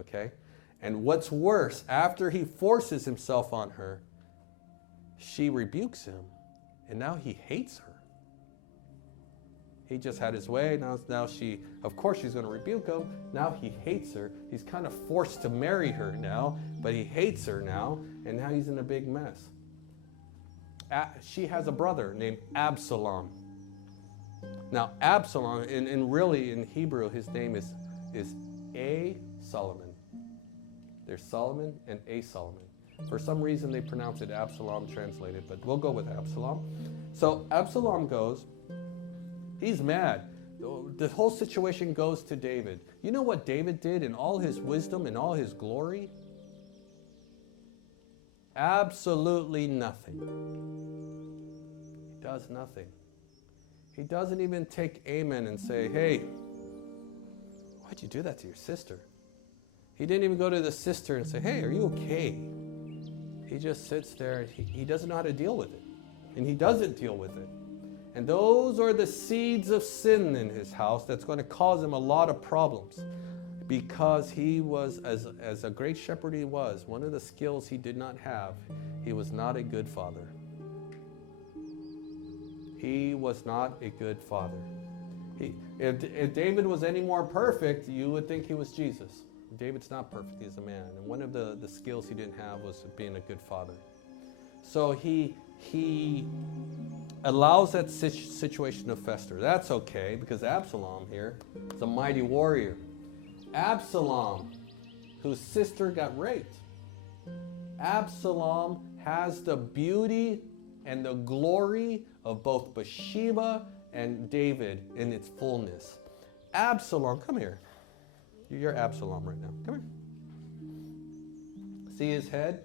Okay? And what's worse, after he forces himself on her, she rebukes him, and now he hates her. He just had his way. Now she, of course she's going to rebuke him. Now he hates her. He's kind of forced to marry her now, but he hates her now, and now he's in a big mess. She has a brother named Absalom. Now Absalom, really in Hebrew, his name is A. Solomon. There's Solomon and A. Solomon. For some reason they pronounce it Absalom translated, but we'll go with Absalom. So Absalom goes, he's mad. The whole situation goes to David. You know what David did in all his wisdom and all his glory? Absolutely nothing. He does nothing. He doesn't even take Amen and say, hey, why'd you do that to your sister? He didn't even go to the sister and say, hey, are you okay? He just sits there. He doesn't know how to deal with it. And he doesn't deal with it. And those are the seeds of sin in his house that's going to cause him a lot of problems. Because he was, as a great shepherd he was, one of the skills he did not have, he was not a good father. He was not a good father. If David was any more perfect, you would think he was Jesus. David's not perfect, he's a man. And one of the skills he didn't have was being a good father. So he allows that situation to fester. That's okay, because Absalom here is a mighty warrior. Absalom, whose sister got raped. Absalom has the beauty and the glory of both Bathsheba and David in its fullness. Absalom, come here. You're Absalom right now. Come here. See his head?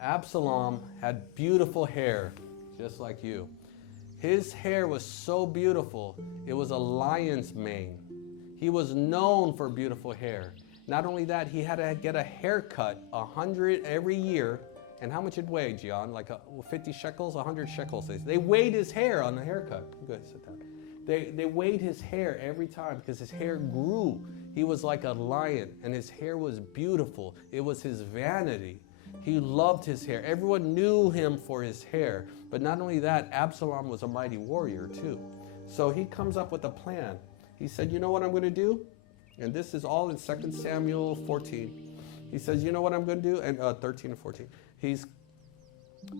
Absalom had beautiful hair, just like you. His hair was so beautiful, it was a lion's mane. He was known for beautiful hair. Not only that, he had to get a haircut 100 every year. And how much it weighed, Gian? Like 50 shekels, 100 shekels. They weighed his hair on the haircut. Go ahead, sit down. They weighed his hair every time because his hair grew. He was like a lion, and his hair was beautiful. It was his vanity. He loved his hair. Everyone knew him for his hair. But not only that, Absalom was a mighty warrior too. So he comes up with a plan. He said, you know what I'm going to do? And this is all in 2 Samuel 14. He says, you know what I'm going to do? And 13 and 14.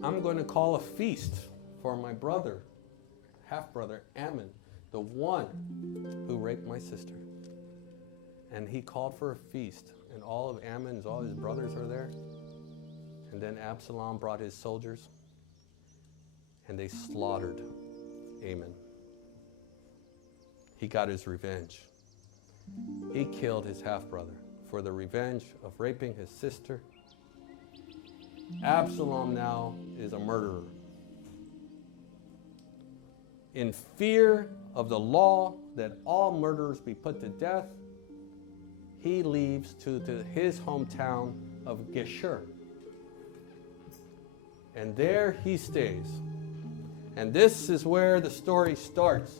I'm going to call a feast for my brother, half-brother, Ammon, the one who raped my sister. And he called for a feast, and all of Ammon's, all his brothers are there. And then Absalom brought his soldiers, and they slaughtered Ammon. He got his revenge. He killed his half-brother for the revenge of raping his sister. Absalom now is a murderer. In fear of the law that all murderers be put to death, he leaves to his hometown of Geshur. And there he stays. And this is where the story starts,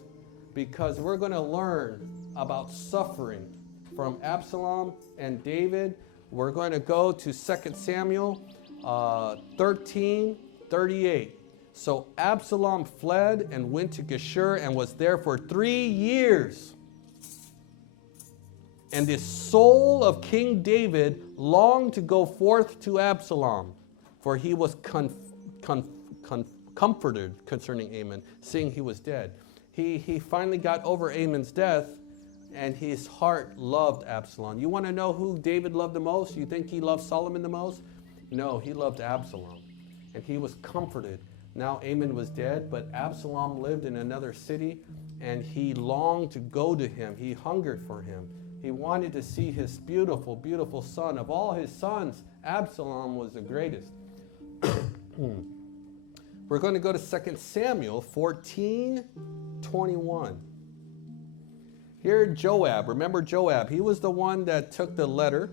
because we're going to learn about suffering from Absalom and David. We're going to go to 2 Samuel 13:38. So Absalom fled and went to Geshur and was there for 3 years. And the soul of King David longed to go forth to Absalom, for he was comforted concerning Ammon, seeing he was dead. He finally got over Ammon's death, and his heart loved Absalom. You want to know who David loved the most? You think he loved Solomon the most? No, he loved Absalom, and he was comforted. Now Ammon was dead, but Absalom lived in another city, and he longed to go to him. He hungered for him. He wanted to see his beautiful, beautiful son. Of all his sons, Absalom was the greatest. We're going to go to 2 Samuel 14:21. Here Joab, remember Joab, he was the one that took the letter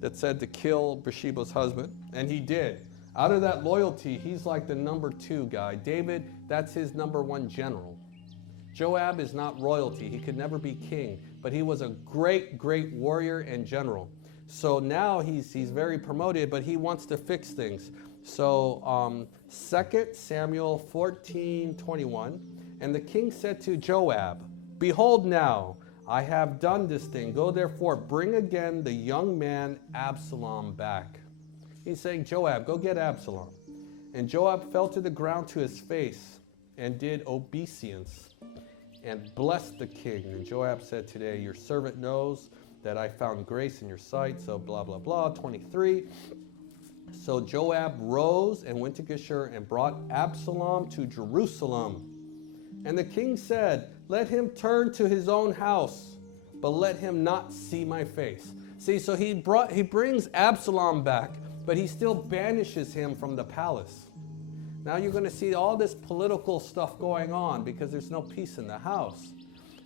that said to kill Bathsheba's husband, and he did. Out of that loyalty, he's like the number 2 guy. David, that's his number 1 general. Joab is not royalty. He could never be king, but he was a great, great warrior and general. So now he's very promoted, but he wants to fix things. So 2 Samuel 14:21, and the king said to Joab, behold now, I have done this thing. Go therefore, bring again the young man Absalom back. He's saying, Joab, go get Absalom. And Joab fell to the ground to his face and did obeisance and blessed the king. And Joab said today, your servant knows that I found grace in your sight. So blah, blah, blah. 23. So Joab rose and went to Geshur and brought Absalom to Jerusalem. And the king said, let him turn to his own house, but let him not see my face. See, so he brings Absalom back, but he still banishes him from the palace. Now you're going to see all this political stuff going on because there's no peace in the house.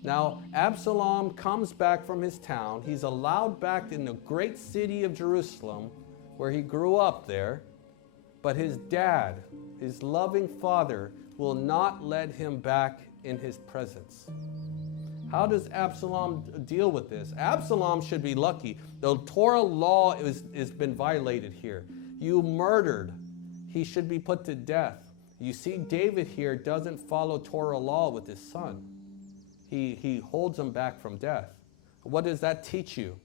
Now Absalom comes back from his town. He's allowed back in the great city of Jerusalem where he grew up there. But his dad, his loving father, will not let him back in his presence. How does Absalom deal with this? Absalom should be lucky. The Torah law has been violated here. You murdered. He should be put to death. You see, David here doesn't follow Torah law with his son. He holds him back from death. What does that teach you?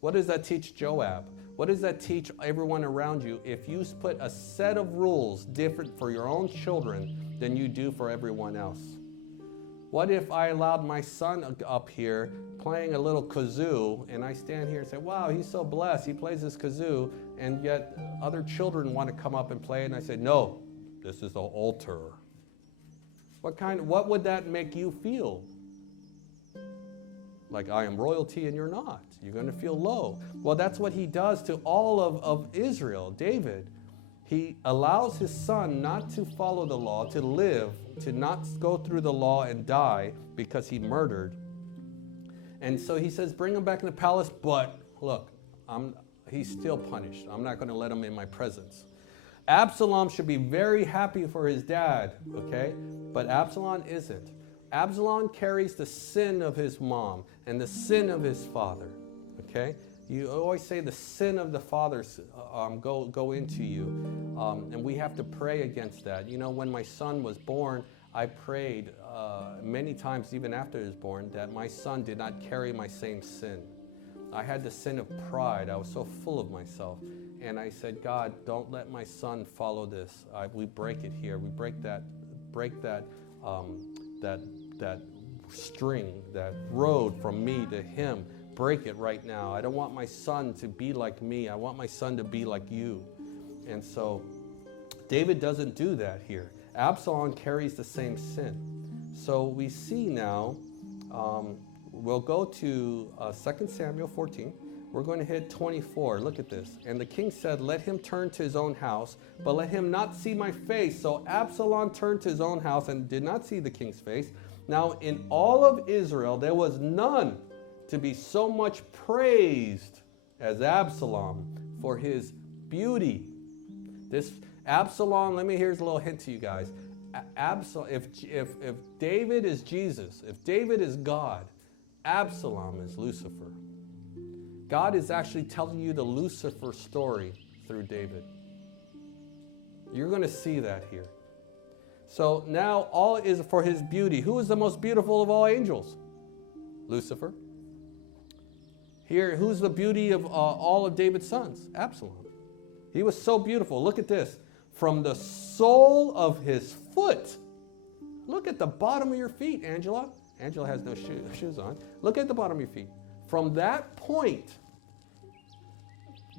What does that teach Joab? What does that teach everyone around you? If you put a set of rules different for your own children than you do for everyone else. What if I allowed my son up here playing a little kazoo, and I stand here and say, wow, he's so blessed, he plays this kazoo, and yet other children want to come up and play it, and I say, no, this is the altar. What would that make you feel? Like I am royalty and you're not. You're going to feel low. Well, that's what he does to all of Israel, David. He allows his son not to follow the law, to live, to not go through the law and die because he murdered. And so he says, bring him back in the palace, but look, he's still punished. I'm not going to let him in my presence. Absalom should be very happy for his dad, okay? But Absalom isn't. Absalom carries the sin of his mom and the sin of his father, okay? You always say the sin of the fathers go into you, and we have to pray against that. You know, when my son was born, I prayed many times, even after he was born, that my son did not carry my same sin. I had the sin of pride. I was so full of myself. And I said, God, don't let my son follow this. We break it here. We break that string, that road from me to him. Break it right now. I don't want my son to be like me. I want my son to be like you. And so David doesn't do that here. Absalom carries the same sin. So we see now, we'll go to 2 Samuel 14. We're going to hit 24. Look at this. And the king said, let him turn to his own house, but let him not see my face. So Absalom turned to his own house and did not see the king's face. Now in all of Israel, there was none to be so much praised as Absalom for his beauty. This Absalom, here's a little hint to you guys. Absalom, if David is Jesus, if David is God, Absalom is Lucifer. God is actually telling you the Lucifer story through David. You're going to see that here. So now all is for his beauty. Who is the most beautiful of all angels? Lucifer. Here, who's the beauty of all of David's sons? Absalom. He was so beautiful. Look at this. From the sole of his foot. Look at the bottom of your feet, Angela. Angela has no shoes on. Look at the bottom of your feet. From that point,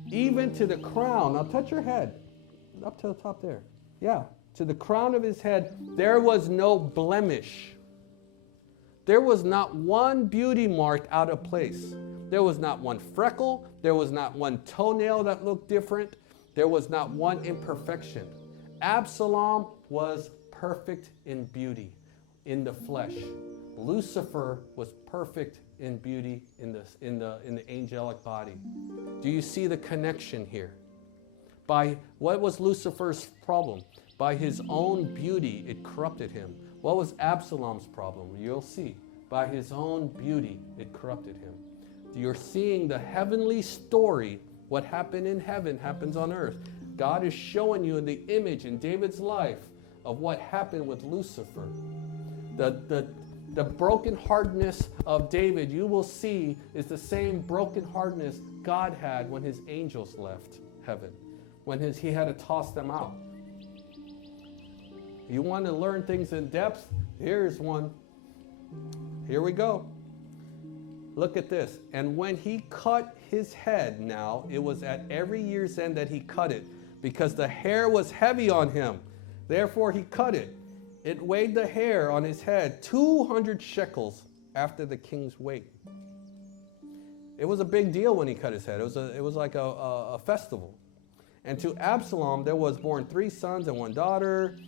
even to the crown. Now touch your head. Up to the top there. Yeah. To the crown of his head, there was no blemish. There was not one beauty mark out of place. There was not one freckle. There was not one toenail that looked different. There was not one imperfection. Absalom was perfect in beauty, in the flesh. Lucifer was perfect in beauty in the angelic body. Do you see the connection here? By what was Lucifer's problem? By his own beauty, it corrupted him. What was Absalom's problem? You'll see. By his own beauty, it corrupted him. You're seeing the heavenly story. What happened in heaven happens on earth. God is showing you in the image in David's life of what happened with Lucifer. The brokenheartedness of David, you will see, is the same brokenheartedness God had when his angels left heaven, when he had to toss them out. You want to learn things in depth? Here's one. Here we go. Look at this. And when he cut his head, now, it was at every year's end that he cut it, because the hair was heavy on him. Therefore he cut it. It weighed the hair on his head 200 shekels after the king's weight. It was a big deal when he cut his head. It was like a festival. And to Absalom there was born 3 sons and 1 daughter.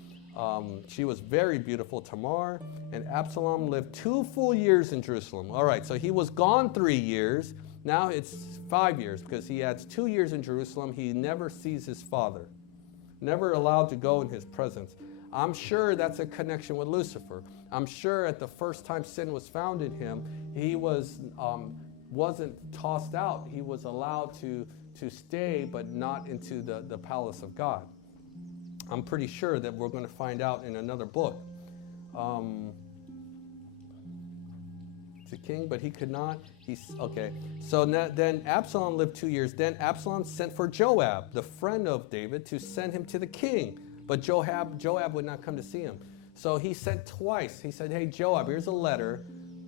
She was very beautiful, Tamar. And Absalom lived 2 full years in Jerusalem. All right, so he was gone 3 years. Now it's 5 years, because he adds 2 years in Jerusalem. He never sees his father. Never allowed to go in his presence. I'm sure that's a connection with Lucifer. I'm sure at the first time sin was found in him, he wasn't tossed out. He was allowed to stay, but not into the palace of God. I'm pretty sure that we're going to find out in another book. The king, but he could not. Okay. So then Absalom lived 2 years. Then Absalom sent for Joab, the friend of David, to send him to the king. But Joab would not come to see him. So he sent twice. He said, hey, Joab, here's a letter.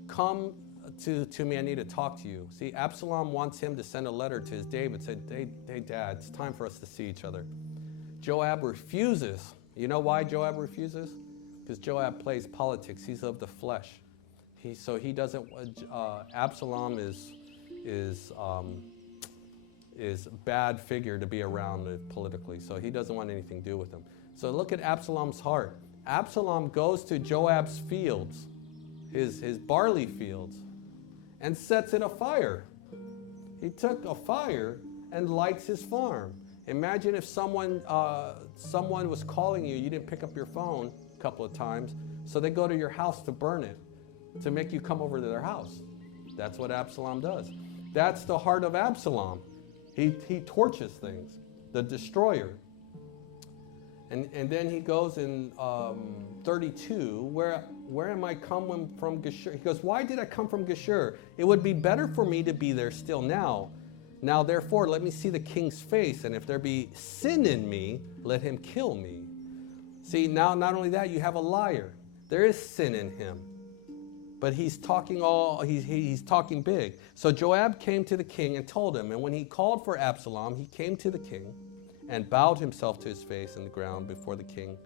Come to me. I need to talk to you. See, Absalom wants him to send a letter to his David. Said, hey, Dad, it's time for us to see each other. Joab refuses. You know why Joab refuses? Because Joab plays politics. He's of the flesh. So he doesn't. Absalom is a bad figure to be around politically. So he doesn't want anything to do with him. So look at Absalom's heart. Absalom goes to Joab's fields, his barley fields, and sets it afire. He took a fire and lights his farm. Imagine if someone was calling you, you didn't pick up your phone a couple of times, so they go to your house to burn it, to make you come over to their house. That's what Absalom does. That's the heart of Absalom. He torches things, the destroyer. And then he goes in 32, where am I come from Geshur? He goes, why did I come from Geshur? It would be better for me to be there still now. Now therefore let me see the king's face, and if there be sin in me, let him kill me. See, now not only that, you have a liar. There is sin in him. But he's talking big. So Joab came to the king and told him, and when he called for Absalom, he came to the king and bowed himself to his face in the ground before the king.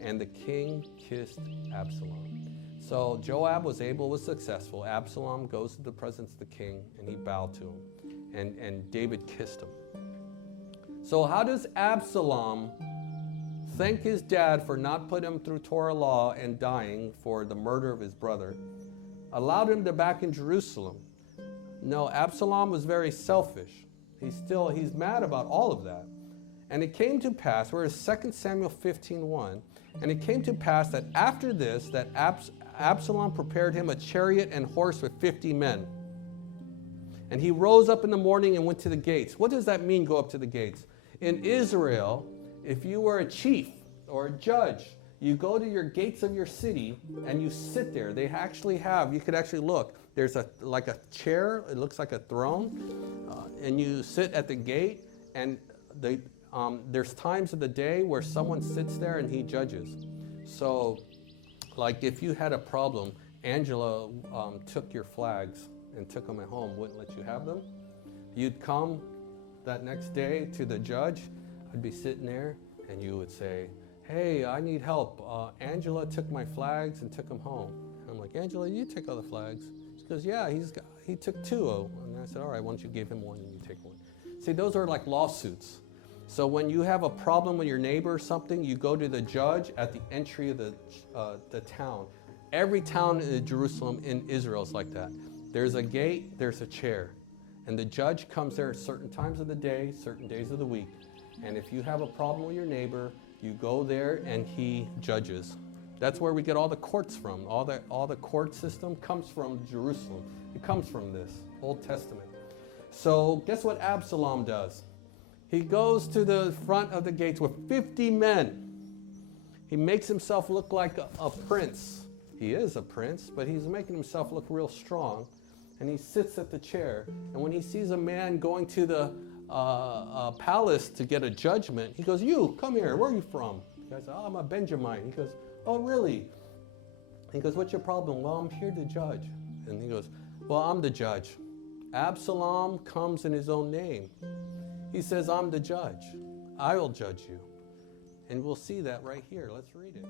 And the king kissed Absalom. So Joab was successful. Absalom goes to the presence of the king and he bowed to him. And David kissed him. So how does Absalom thank his dad for not putting him through Torah law and dying for the murder of his brother? Allowed him to back in Jerusalem. No, Absalom was very selfish. He's mad about all of that. And it came to pass, we're in 2 Samuel 15:1, and it came to pass that after this, that Absalom prepared him a chariot and horse with 50 men. And he rose up in the morning and went to the gates. What does that mean, go up to the gates? In Israel, if you were a chief or a judge, you go to your gates of your city and you sit there. They actually have, you could actually look, there's like a chair, it looks like a throne, and you sit at the gate, and there's times of the day where someone sits there and he judges. So, like if you had a problem, Angela took your flags and took them at home, wouldn't let you have them. You'd come that next day to the judge, I'd be sitting there, and you would say, hey, I need help. Angela took my flags and took them home. And I'm like, Angela, you take all the flags? She goes, yeah, he took 2. And I said, all right, why don't you give him 1 and you take 1? See, those are like lawsuits. So when you have a problem with your neighbor or something, you go to the judge at the entry of the town. Every town in Jerusalem in Israel is like that. There's a gate, there's a chair. And the judge comes there at certain times of the day, certain days of the week. And if you have a problem with your neighbor, you go there and he judges. That's where we get all the courts from. All the court system comes from Jerusalem. It comes from this Old Testament. So guess what Absalom does? He goes to the front of the gates with 50 men. He makes himself look like a prince. He is a prince, but he's making himself look real strong. And he sits at the chair. And when he sees a man going to the palace to get a judgment, he goes, "You, come here. Where are you from?" The guy says, "Oh, I'm a Benjamite." He goes, "Oh, really?" He goes, "What's your problem?" "Well, I'm here to judge." And he goes, "Well, I'm the judge." Absalom comes in his own name. He says, "I'm the judge. I will judge you." And we'll see that right here. Let's read it.